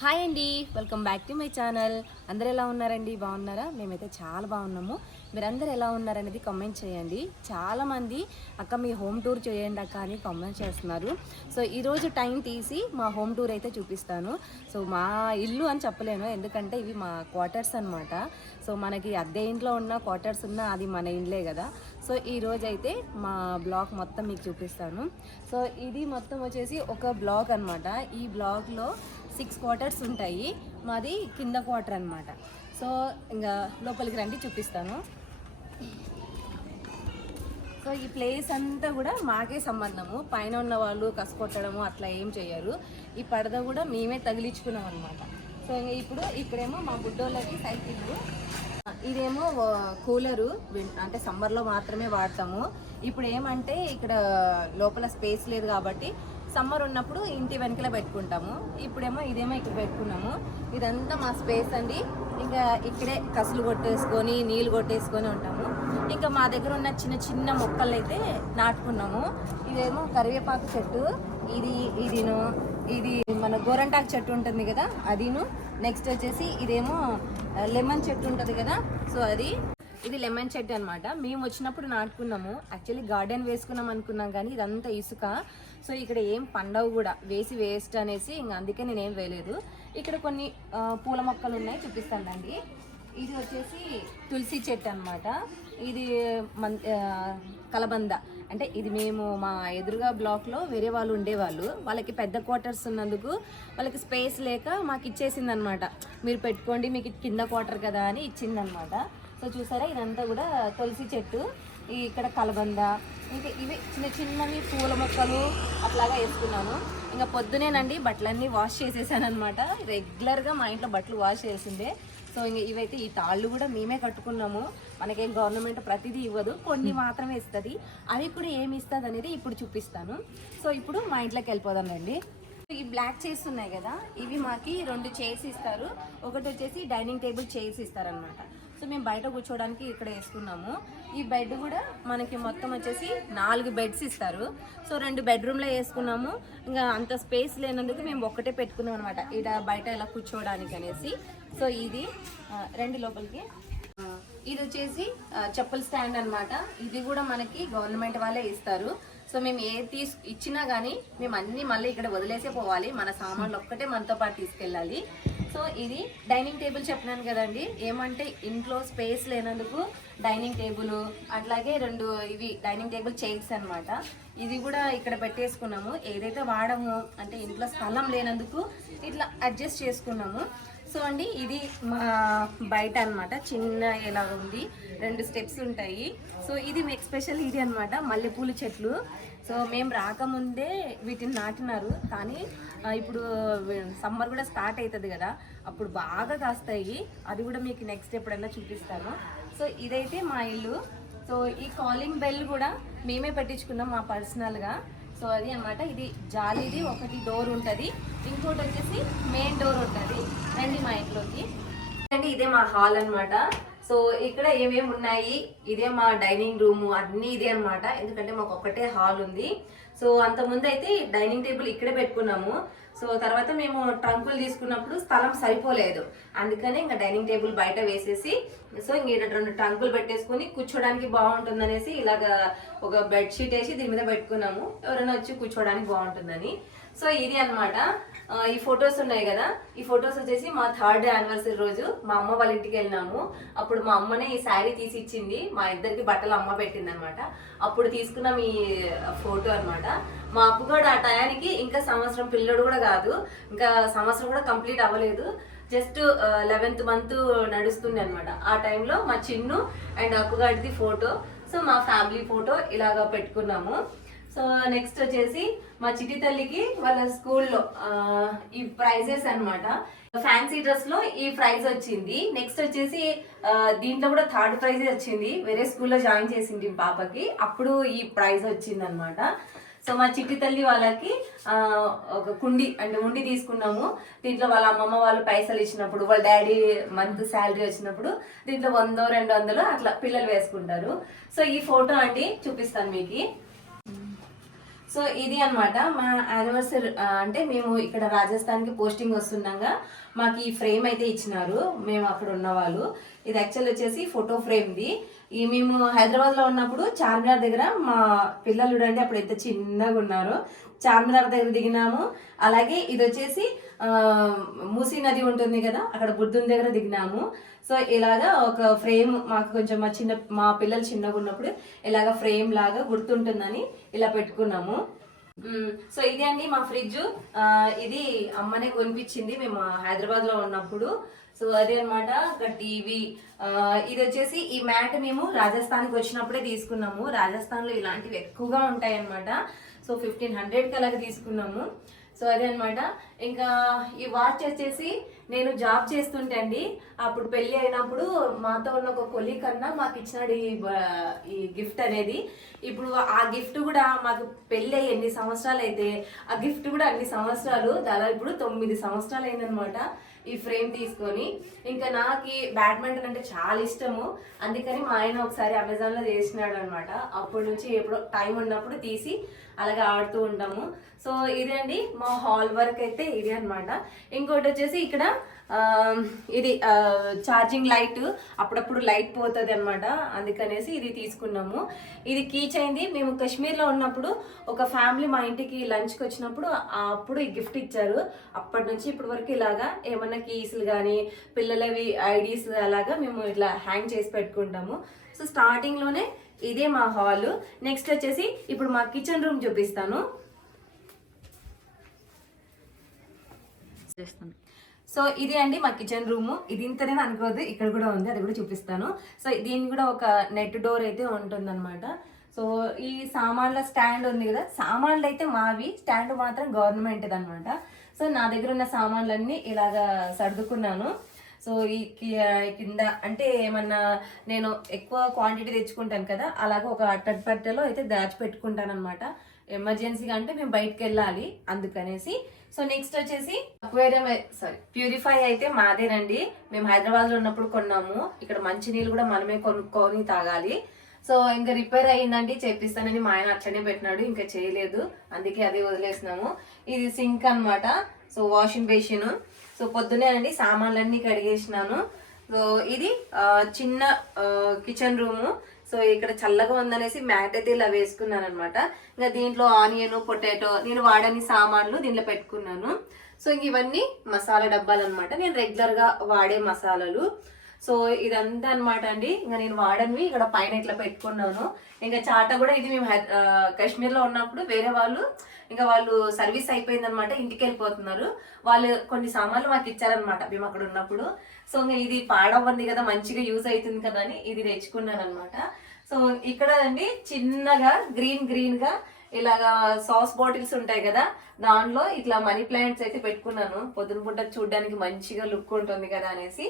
Hi అండి welcome back to my channel. అందరు ఎలా ఉన్నారండి? బాగున్నారా? మేమైతే చాలా బాగున్నాము. మీరందరూ ఎలా ఉన్నారనేది కామెంట్ చేయండి. చాలామంది అక్క మీ హోమ్ టూర్ చేయండి అక్క అని కామెంట్ చేస్తున్నారు. సో ఈరోజు టైం తీసి మా హోమ్ టూర్ అయితే చూపిస్తాను. సో మా ఇల్లు అని చెప్పలేను ఎందుకంటే ఇవి మా క్వార్టర్స్ అన్నమాట. సో మనకి అద్దె ఇంట్లో ఉన్న క్వార్టర్స్ ఉన్న అది మన ఇండ్లే కదా. సో ఈ రోజైతే మా బ్లాక్ మొత్తం మీకు చూపిస్తాను. సో ఇది మొత్తం వచ్చేసి ఒక బ్లాక్ అన్నమాట. ఈ బ్లాక్లో సిక్స్ క్వార్టర్స్ ఉంటాయి. మాది కింద క్వార్టర్ అన్నమాట. సో ఇంకా లోపలికి రండి చూపిస్తాను. సో ఈ ప్లేస్ అంతా కూడా మాకే సంబంధము. పైన ఉన్న వాళ్ళు కసుకొట్టడము అట్లా ఏం చేయరు ఈ పడద కూడా మేమే తగిలించుకున్నాం అనమాట సో ఇప్పుడు ఇప్పుడేమో మా బుడ్డోళ్ళకి సైకిళ్ళు ఇదేమో కూలరు విన్- అంటే సమ్మర్లో మాత్రమే వాడతాము. ఇప్పుడు ఏమంటే ఇక్కడ లోపల స్పేస్ లేదు కాబట్టి సమ్మర్ ఉన్నప్పుడు ఇంటి వెనకల పెట్టుకుంటాము. ఇప్పుడేమో ఇదేమో ఇక్కడ పెట్టుకున్నాము. ఇదంతా మా స్పేస్ అండి. ఇంకా ఇక్కడే కసులు కొట్టేసుకొని నీళ్ళు కొట్టేసుకొని ఉంటాము. ఇంకా మా దగ్గర ఉన్న చిన్న చిన్న మొక్కలు అయితే నాటుకున్నాము. ఇదేమో కరివేపాకు చెట్టు. ఇది ఇదిను ఇది మన గోరంటాకు చెట్టు ఉంటుంది కదా అదిను. నెక్స్ట్ వచ్చేసి ఇదేమో లెమన్ చెట్టు ఉంటుంది కదా? సో అది ఇది లెమన్ చెట్టు అనమాట మేము వచ్చినప్పుడు నాటుకున్నాము. యాక్చువల్లీ గార్డెన్ వేసుకున్నాం అనుకున్నాం కానీ ఇదంతా ఇసుక. సో ఇక్కడ ఏం పండవు కూడా. వేసి వేస్ట్ అనేసి ఇంకా అందుకే నేనేం వేయలేదు. ఇక్కడ కొన్ని పూల మొక్కలు ఉన్నాయి చూపిస్తానండి ఇది వచ్చేసి తులసి చెట్టు అన్నమాట. ఇది మన్ కలబంద. అంటే ఇది మేము మా ఎదురుగా బ్లాక్లో వేరే వాళ్ళు ఉండేవాళ్ళు. వాళ్ళకి పెద్ద క్వార్టర్స్ ఉన్నందుకు వాళ్ళకి స్పేస్ లేక మాకు ఇచ్చేసింది అనమాట మీరు పెట్టుకోండి మీకు కింద క్వార్టర్ కదా అని ఇచ్చిందనమాట. సో చూసారా ఇదంతా కూడా తులసి చెట్టు ఇక్కడ కలబంద ఇంకా ఇవి చిన్న చిన్నవి పూల మొక్కలు అట్లాగా వేసుకున్నాను. ఇంకా పొద్దునేనండి బట్టలన్నీ వాష్ చేసేసాను అనమాట రెగ్యులర్గా మా ఇంట్లో బట్టలు వాష్ చేసిందే సో ఇంక ఇవైతే ఈ తాళ్ళు కూడా మేమే కట్టుకున్నాము. మనకేం గవర్నమెంట్ ప్రతిదీ ఇవ్వదు. కొన్ని మాత్రమే ఇస్తుంది. అవి కూడా ఏమి ఇస్తుంది అనేది ఇప్పుడు చూపిస్తాను. సో ఇప్పుడు మా ఇంట్లోకి వెళ్ళిపోదాం రండి. ఈ బ్లాక్ చైర్స్ ఉన్నాయి కదా. ఇవి మాకి రెండు చైర్స్ ఇస్తారు. ఒకటి వచ్చేసి డైనింగ్ టేబుల్ చైర్స్ ఇస్తారనమాట సో మేము బయట కూర్చోవడానికి ఇక్కడ వేసుకున్నాము. ఈ బెడ్ కూడా మనకి మొత్తం వచ్చేసి నాలుగు బెడ్స్ ఇస్తారు. సో రెండు బెడ్రూమ్లో వేసుకున్నాము. ఇంకా అంత స్పేస్ లేనందుకు మేము ఒక్కటే పెట్టుకున్నాం అనమాట ఇక్కడ బయట ఇలా కూర్చోవడానికి అనేసి. సో ఇది రెండు లోపలికి. ఇది వచ్చేసి చెప్పుల స్టాండ్ అన్నమాట. ఇది కూడా మనకి గవర్నమెంట్ వాళ్ళే ఇస్తారు. సో మేము ఏ తీసు ఇచ్చినా కానీ మేము అన్ని మళ్ళీ ఇక్కడ వదిలేసే పోవాలి. మన సామాన్లు ఒక్కటే మనతో పాటు తీసుకెళ్ళాలి. సో ఇది డైనింగ్ టేబుల్ చెప్పినాను కదండి. ఏమంటే ఇంట్లో స్పేస్ లేనందుకు డైనింగ్ టేబుల్ అట్లాగే రెండు ఇవి డైనింగ్ టేబుల్ చైర్స్ అనమాట ఇది కూడా ఇక్కడ పెట్టేసుకున్నాము. ఏదైతే వాడము అంటే ఇంట్లో స్థలం లేనందుకు ఇట్లా అడ్జస్ట్ చేసుకున్నాము. సో అండి ఇది మా బయట అన్నమాట. చిన్న ఎలా ఉంది రెండు స్టెప్స్ ఉంటాయి. సో ఇది మీకు స్పెషల్ ఇది అనమాట మల్లెపూల చెట్లు. సో మేము రాకముందే వీటిని నాటినారు. కానీ ఇప్పుడు సమ్మర్ కూడా స్టార్ట్ అవుతుంది కదా అప్పుడు బాగా కాస్తాయి. అది కూడా మీకు నెక్స్ట్ ఎప్పుడైనా చూపిస్తాను. సో ఇదైతే మా ఇల్లు. సో ఈ కాలింగ్ బెల్ కూడా మేమే పెట్టించుకున్నాం మా పర్సనల్గా. సో అది అన్నమాట ఇది జాలీది ఒకటి డోర్ ఉంటుంది. ఇంకోటి వచ్చేసి మెయిన్ డోర్ ఉంటుంది. అండ్ ఇదే మా హాల్ అన్నమాట. సో ఇక్కడ ఏమేమి ఉన్నాయి? ఇదే మా డైనింగ్ రూమ్ అన్నీ ఇదే అన్నమాట. ఎందుకంటే మాకు ఒక్కటే హాల్ ఉంది. సో అంతకుముందు ముందు అయితే డైనింగ్ టేబుల్ ఇక్కడే పెట్టుకున్నాము. సో తర్వాత మేము ట్రంకులు తీసుకున్నప్పుడు స్థలం సరిపోలేదు. అందుకనే ఇంకా డైనింగ్ టేబుల్ బయట వేసేసి సో ఇంక రెండు ట్రంకులు పెట్టేసుకొని కూర్చోడానికి బాగుంటుందనేసి అనేసి ఇలాగా ఒక బెడ్షీట్ వేసి దీని మీద పెట్టుకున్నాము. ఎవరైనా వచ్చి కూర్చోడానికి బాగుంటుందని. సో ఇది అన్నమాట. ఈ ఫొటోస్ ఉన్నాయి కదా. ఈ ఫొటోస్ వచ్చేసి మా థర్డ్ యానివర్సరీ రోజు మా అమ్మ వాళ్ళ ఇంటికి వెళ్ళినాము. అప్పుడు మా అమ్మనే ఈ శారీ తీసి ఇచ్చింది. మా ఇద్దరికి బట్టలు అమ్మ పెట్టింది అనమాట అప్పుడు తీసుకున్నాం ఈ ఫోటో అన్నమాట. మా అప్పుగాడు ఆ టయానికి ఇంకా సంవత్సరం పిల్లడు కూడా కాదు. ఇంకా సంవత్సరం కూడా కంప్లీట్ అవ్వలేదు. జస్ట్ లెవెన్త్ మంత్ నడుస్తుంది అనమాట ఆ టైంలో మా చిన్ను అండ్ అప్పుగాడిది ఫోటో. సో మా ఫ్యామిలీ ఫోటో ఇలాగా పెట్టుకున్నాము. సో నెక్స్ట్ వచ్చేసి మా చిటి తల్లికి వాళ్ళ స్కూల్లో ఈ ప్రైజెస్ అనమాట ఫ్యాన్సీ డ్రెస్లో ఈ ప్రైజ్ వచ్చింది. నెక్స్ట్ వచ్చేసి దీంట్లో కూడా థర్డ్ ప్రైజ్ వచ్చింది. వేరే స్కూల్లో జాయిన్ చేసింది పాపకి. అప్పుడు ఈ ప్రైజ్ వచ్చింది అనమాట సో మా చిట్టి తల్లి వాళ్ళకి ఒక కుండి అంటే ఉండి తీసుకున్నాము. దీంట్లో వాళ్ళ అమ్మమ్మ వాళ్ళు పైసలు ఇచ్చినప్పుడు వాళ్ళ డాడీ మంత్ శాలరీ వచ్చినప్పుడు దీంట్లో వందో రెండు వందలు అట్లా పిల్లలు వేసుకుంటారు. సో ఈ ఫోటో అండి చూపిస్తాను మీకు. సో ఇది అన్నమాట. మా యానివర్సరీ అంటే మేము ఇక్కడ రాజస్థాన్కి పోస్టింగ్ వస్తుండగా మాకు ఈ ఫ్రేమ్ అయితే ఇచ్చినారు. మేము అక్కడ ఉన్న వాళ్ళు ఇది యాక్చువల్ వచ్చేసి ఫోటో ఫ్రేమ్ది ఈ మేము హైదరాబాద్లో ఉన్నప్పుడు చార్మినార్ దగ్గర మా పిల్లలు చూడండి అప్పుడు ఎంత చిన్నగా ఉన్నారు. చార్మినార్ దగ్గర దిగినాము. అలాగే ఇది వచ్చేసి మూసీ నది ఉంటుంది కదా అక్కడ బుద్ధుని దగ్గర దిగినాము. సో ఇలాగా ఒక ఫ్రేమ్ మాకు కొంచెం మా చిన్న మా పిల్లలు చిన్నగా ఉన్నప్పుడు ఇలాగ ఫ్రేమ్ లాగా గుర్తుంటుందని ఇలా పెట్టుకున్నాము. సో ఇది అండి మా ఫ్రిడ్జ్. ఇది అమ్మనే కొనిపించింది మేము హైదరాబాద్లో ఉన్నప్పుడు. సో అదే అనమాట టీవీ. ఇది వచ్చేసి ఈ మ్యాట్ మేము రాజస్థాన్కి వచ్చినప్పుడే తీసుకున్నాము. రాజస్థాన్లో ఇలాంటివి ఎక్కువగా ఉంటాయి అన్నమాట. సో ఫిఫ్టీన్ హండ్రెడ్కి అలాగే తీసుకున్నాము. సో అదే అనమాట ఇంకా ఈ వాచ్ వచ్చేసి నేను జాబ్ చేస్తుంటే అండి అప్పుడు పెళ్ళి అయినప్పుడు మాతో ఉన్న ఒక కొలి కన్నా మాకు ఇచ్చినాడు ఈ ఈ గిఫ్ట్ అనేది. ఇప్పుడు ఆ గిఫ్ట్ కూడా మాకు పెళ్ళి అయ్యి ఎన్ని సంవత్సరాలు అయితే ఆ గిఫ్ట్ కూడా అన్ని సంవత్సరాలు దాదాపు ఇప్పుడు తొమ్మిది సంవత్సరాలు అయిందనమాట ఈ ఫ్రేమ్ తీసుకొని. ఇంకా నాకు బ్యాడ్మింటన్ అంటే చాలా ఇష్టము. అందుకని మా ఆయన ఒకసారి అమెజాన్లో చేసినాడు అనమాట అప్పటి నుంచి ఎప్పుడో టైం ఉన్నప్పుడు తీసి అలాగే ఆడుతూ ఉంటాము. సో ఇదే అండి మా హాల్ వర్క్ అయితే ఇది అనమాట ఇంకోటి వచ్చేసి ఇక్కడ ఇది ఛార్జింగ్ లైట్ అప్పుడప్పుడు లైట్ పోతుంది అనమాట అందుకనేసి ఇది తీసుకున్నాము. ఇది కీ చైన్ది మేము కాశ్మీర్లో ఉన్నప్పుడు ఒక ఫ్యామిలీ మా ఇంటికి లంచ్కి వచ్చినప్పుడు అప్పుడు ఈ గిఫ్ట్ ఇచ్చారు. అప్పటి నుంచి ఇప్పటి వరకు ఇలాగా ఏమన్నా కీస్లు కానీ పిల్లలవి ఐడీస్ అలాగా మేము ఇట్లా హ్యాంగ్ చేసి పెట్టుకుంటాము. సో స్టార్టింగ్లోనే ఇదే మా హాల్. నెక్స్ట్ వచ్చేసి ఇప్పుడు మా కిచెన్ రూమ్ చూపిస్తాను. చేస్తాను. సో ఇది అండి మా కిచెన్ రూమ్ ఇది ఇంతనే అనుకోవద్దు ఇక్కడ కూడా ఉంది అది కూడా చూపిస్తాను. సో దీనికి కూడా ఒక నెట్ డోర్ అయితే ఉంటుందన్నమాట. సో ఈ సామాన్ల స్టాండ్ ఉంది కదా సామాన్లు అయితే మావి స్టాండ్ మాత్రం గవర్నమెంట్ది అనమాట సో నా దగ్గర ఉన్న సామాన్లన్నీ ఇలాగా సర్దుకున్నాను. సో ఈ కింద అంటే ఏమన్నా నేను ఎక్కువ క్వాంటిటీ తెచ్చుకుంటాను కదా అలాగే ఒక అట్టపెట్టెలో అయితే దాచిపెట్టుకుంటాను అనమాట ఎమర్జెన్సీగా అంటే మేము బయటకు వెళ్ళాలి అందుకనేసి. సో నెక్స్ట్ వచ్చేసి అక్వేరియం సారీ ప్యూరిఫై అయితే మాదేనండి. మేము హైదరాబాద్లో ఉన్నప్పుడు కొన్నాము. ఇక్కడ మంచి నీళ్ళు కూడా మనమే కొనుక్కొని తాగాలి. సో ఇంకా రిపేర్ అయ్యిందండి చేపిస్తానని మా ఆయన అట్లనే పెట్టినాడు ఇంకా చేయలేదు. అందుకే అది వదిలేసినాము. ఇది సింక్ అన్నమాట. సో వాషింగ్ బేసిన్ సో పొద్దునే అండి సామాన్లన్నీ కడిగేసినాను. సో ఇది చిన్న కిచెన్ రూము సో ఇక్కడ చల్లగా ఉందనేసి మ్యాట్ అయితే ఇలా వేసుకున్నాను అనమాట ఇంకా దీంట్లో ఆనియన్ పొటాటో నేను వాడని సామాన్లు దీంట్లో పెట్టుకున్నాను. సో ఇంక ఇవన్నీ మసాలా డబ్బాలు అనమాట నేను రెగ్యులర్గా వాడే మసాలాలు. సో ఇదంతా అనమాట అండి. ఇంకా నేను వాడనివి ఇక్కడ పైన ఇట్లా పెట్టుకున్నాను. ఇంకా చాట కూడా ఇది మేము కాశ్మీర్లో ఉన్నప్పుడు వేరే వాళ్ళు ఇంకా వాళ్ళు సర్వీస్ అయిపోయిందనమాట ఇంటికి వెళ్ళిపోతున్నారు. వాళ్ళు కొన్ని సామాన్లు మాకు ఇచ్చారనమాట మేము అక్కడ ఉన్నప్పుడు. సో ఇంకా ఇది పాడవ్వంది కదా మంచిగా యూజ్ అవుతుంది కదా అని ఇది తెచ్చుకున్నాను అనమాట సో ఇక్కడ అండి చిన్నగా గ్రీన్ గ్రీన్గా ఇలాగా సాస్ బాటిల్స్ ఉంటాయి కదా దానిలో ఇట్లా మనీ ప్లాంట్స్ అయితే పెట్టుకున్నాను. పొద్దున పూట చూడడానికి మంచిగా లుక్ ఉంటుంది కదా అనేసి.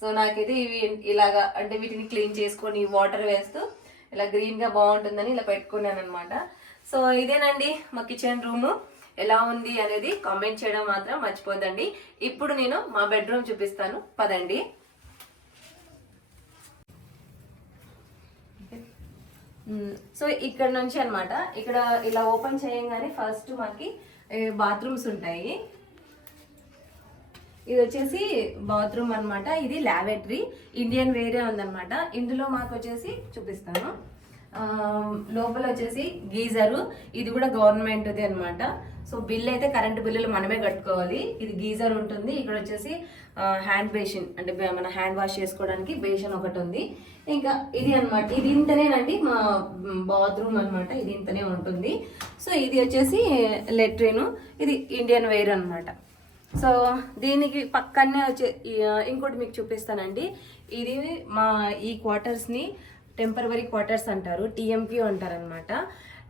సో నాకైతే ఇవి ఇలాగా అంటే వీటిని క్లీన్ చేసుకొని వాటర్ వేస్తూ ఇలా గ్రీన్గా బాగుంటుందని ఇలా పెట్టుకున్నాను అనమాట సో ఇదేనండి మా కిచెన్ రూము. ఎలా ఉంది అనేది కామెంట్ చేయడం మాత్రం మర్చిపోదండి ఇప్పుడు నేను మా బెడ్రూమ్ చూపిస్తాను. పదండి. సో ఇక్కడ నుంచి అనమాట ఇక్కడ ఇలా ఓపెన్ చేయంగానే ఫస్ట్ మాకి బాత్రూమ్స్ ఉంటాయి. ఇది వచ్చేసి బాత్రూమ్ అన్నమాట. ఇది లాబెటరీ ఇండియన్ వేరే ఉందన్నమాట. ఇందులో మాకు వచ్చేసి చూపిస్తాను. లోపల వచ్చేసి గీజరు. ఇది కూడా గవర్నమెంట్ది అనమాట సో బిల్ అయితే కరెంటు బిల్లులు మనమే కట్టుకోవాలి. ఇది గీజర్ ఉంటుంది. ఇక్కడ వచ్చేసి హ్యాండ్ బేషన్ అంటే మన హ్యాండ్ వాష్ చేసుకోవడానికి బేషన్ ఒకటి ఉంది ఇంకా ఇది అన్నమాట. ఇది ఇంతనేనండి. మా బాత్రూమ్ అన్నమాట. ఇది ఇంతనే ఉంటుంది. సో ఇది వచ్చేసి లెట్రిన్. ఇది ఇండియన్ వేర్ అనమాట సో దీనికి పక్కనే వచ్చే ఇంకోటి మీకు చూపిస్తానండి. ఇది మా ఈ క్వార్టర్స్ని టెంపరవరీ క్వార్టర్స్ అంటారు టీఎంపీ అంటారు అనమాట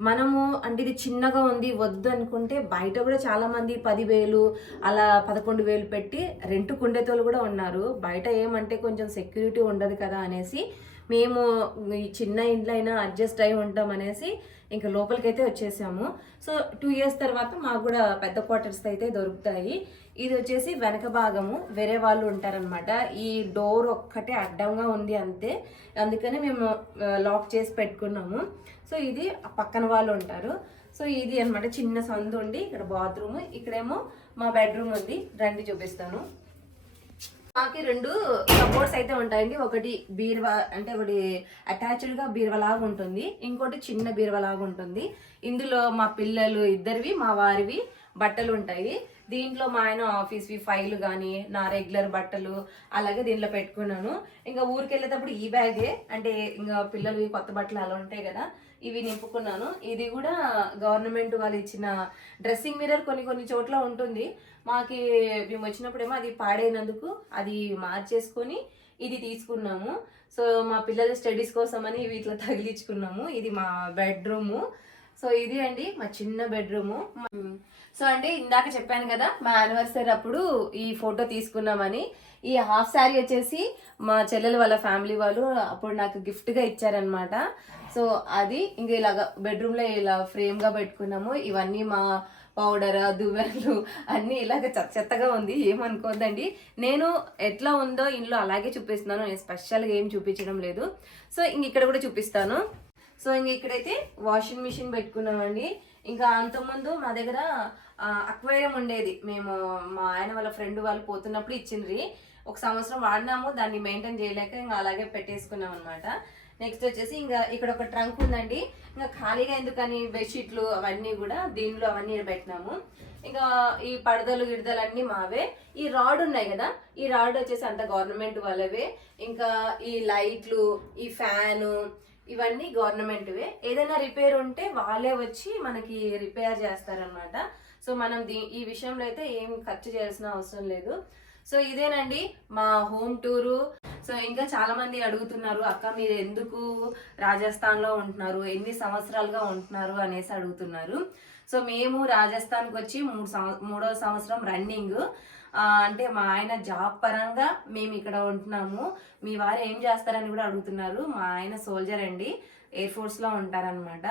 మనము అంటే ఇది చిన్నగా ఉంది వద్దు అనుకుంటే బయట కూడా చాలామంది పదివేలు అలా పదకొండు వేలు పెట్టి రెంట్ కుండేతోళ్ళు కూడా ఉన్నారు. బయట ఏమంటే కొంచెం సెక్యూరిటీ ఉండదు కదా అనేసి మేము ఈ చిన్న ఇంట్లో అయినా అడ్జస్ట్ అయి ఉంటాం అనేసి ఇంకా లోపలికైతే వచ్చేసాము. సో టూ ఇయర్స్ తర్వాత మాకు కూడా పెద్ద క్వార్టర్స్ అయితే దొరుకుతాయి. ఇది వచ్చేసి వెనక భాగము వేరే వాళ్ళు ఉంటారనమాట ఈ డోర్ ఒక్కటే అడ్డంగా ఉంది అంతే. అందుకని మేము లాక్ చేసి పెట్టుకున్నాము. సో ఇది పక్కన వాళ్ళు ఉంటారు. సో ఇది అన్నమాట చిన్న సందు ఉండి ఇక్కడ బాత్రూమ్. ఇక్కడేమో మా బెడ్రూమ్ ఉంది. రండి చూపిస్తాను. మాకి రెండు కబోర్డ్స్ అయితే ఉంటాయండి. ఒకటి బీరువా అంటే ఒకటి అటాచ్డ్గా బీరువా లాగా ఉంటుంది. ఇంకోటి చిన్న బీరువా లాగా ఉంటుంది. ఇందులో మా పిల్లలు ఇద్దరివి మా వారివి బట్టలు ఉంటాయి. దీంట్లో మా ఆయన ఆఫీస్వి ఫైల్ కానీ నా రెగ్యులర్ బట్టలు అలాగే దీంట్లో పెట్టుకున్నాను. ఇంకా ఊరికి వెళ్ళేటప్పుడు ఈ బ్యాగే అంటే ఇంకా పిల్లలు కొత్త బట్టలు అలా ఉంటాయి కదా ఇవి నింపుకున్నాను. ఇది కూడా గవర్నమెంట్ వాళ్ళు ఇచ్చిన డ్రెస్సింగ్ మిర్రర్ కొన్ని కొన్ని చోట్ల ఉంటుంది. మాకి మేము వచ్చినప్పుడేమో అది పాడైనందుకు అది మార్చేసుకొని ఇది తీసుకున్నాము. సో మా పిల్లల స్టడీస్ కోసమని ఇవి ఇట్లా తగిలించుకున్నాము. ఇది మా బెడ్రూము. సో ఇది అండి మా చిన్న బెడ్రూము. సో అండి ఇందాక చెప్పాను కదా మా యానివర్సరీ అప్పుడు ఈ ఫోటో తీసుకున్నామని. ఈ హాఫ్ శారీ వచ్చేసి మా చెల్లెలు వాళ్ళ ఫ్యామిలీ వాళ్ళు అప్పుడు నాకు గిఫ్ట్గా ఇచ్చారనమాట సో అది ఇంకా ఇలాగ బెడ్రూమ్లో ఇలా ఫ్రేమ్గా పెట్టుకున్నాము. ఇవన్నీ మా పౌడర్ దువ్వెలు అన్నీ ఇలాగ చెత్త చెత్తగా ఉంది. ఏమనుకోద్దండి. నేను ఎట్లా ఉందో ఇంట్లో అలాగే చూపిస్తున్నాను. నేను స్పెషల్గా ఏం చూపించడం లేదు. సో ఇంక ఇక్కడ కూడా చూపిస్తాను. సో ఇంక ఇక్కడైతే వాషింగ్ మిషన్ పెట్టుకున్నామండి. ఇంకా అంతకుముందు మా దగ్గర అక్వేరియం ఉండేది. మేము మా ఆయన వాళ్ళ ఫ్రెండ్ వాళ్ళు పోతున్నప్పుడు ఇచ్చిండ్రి. ఒక సంవత్సరం వాడినాము దాన్ని మెయింటైన్ చేయలేక ఇంకా అలాగే పెట్టేసుకున్నాం అనమాట నెక్స్ట్ వచ్చేసి ఇంకా ఇక్కడ ఒక ట్రంక్ ఉందండి. ఇంకా ఖాళీగా ఎందుకని బెడ్షీట్లు అవన్నీ కూడా దీనిలో అవన్నీ పెట్టినాము. ఇంకా ఈ పడదలు గిడదలు అన్నీ మావే. ఈ రాడ్ ఉన్నాయి కదా ఈ రాడ్ వచ్చేసి అంత గవర్నమెంట్ వాళ్ళవే. ఇంకా ఈ లైట్లు ఈ ఫ్యాను ఇవన్నీ గవర్నమెంట్వే. ఏదైనా రిపేర్ ఉంటే వాళ్ళే వచ్చి మనకి రిపేర్ చేస్తారనమాట సో మనం దీ ఈ విషయంలో అయితే ఏం ఖర్చు చేయాల్సిన అవసరం లేదు. సో ఇదేనండి మా హోమ్ టూరు. సో ఇంకా చాలామంది అడుగుతున్నారు అక్క మీరు ఎందుకు రాజస్థాన్లో ఉంటున్నారు? ఎన్ని సంవత్సరాలుగా ఉంటున్నారు? అనేసి అడుగుతున్నారు. సో మేము రాజస్థాన్కి వచ్చి మూడు సంవ మూడో సంవత్సరం రన్నింగ్. అంటే మా ఆయన జాబ్ పరంగా మేము ఇక్కడ ఉంటున్నాము. మీ వారు ఏం చేస్తారని కూడా అడుగుతున్నారు. మా ఆయన సోల్జర్ అండి. ఎయిర్ ఫోర్స్లో ఉంటారనమాట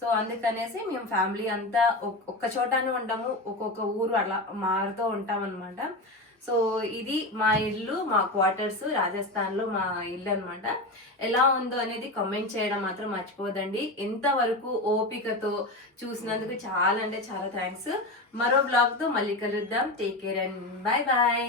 సో అందుకనేసి మేము ఫ్యామిలీ అంతా ఒక్క చోటనే ఉంటాము ఒక్కొక్క ఊరు అలా మారుతూ ఉంటాం అనమాట సో ఇది మా ఇల్లు మా క్వార్టర్స్ రాజస్థాన్లో మా ఇల్లు అనమాట ఎలా ఉందో అనేది కామెంట్ చేయడం మాత్రం మర్చిపోదండి ఎంతవరకు ఓపికతో చూసినందుకు చాలా అంటే చాలా థ్యాంక్స్. మరో బ్లాగ్తో మళ్ళీ కలుద్దాం. Take care and bye bye